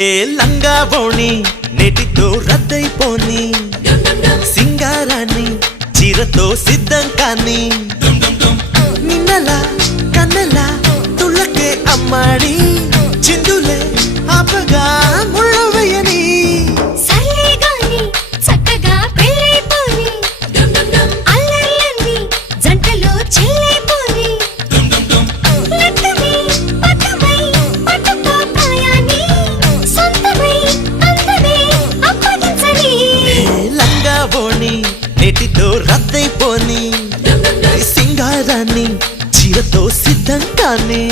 ఏ లంగా బోణి నేటితో రద్దయిపోని సింగారాన్ని చీరతో సిద్ధం కాని నిన్నలా కన్నెలా తుళ్ళకే అమ్మాడి చిందులే ఆపగా ముళ్ళవేయని నేటితో రద్దయిపోని సింగారాన్ని చీరతో సిద్ధం కాని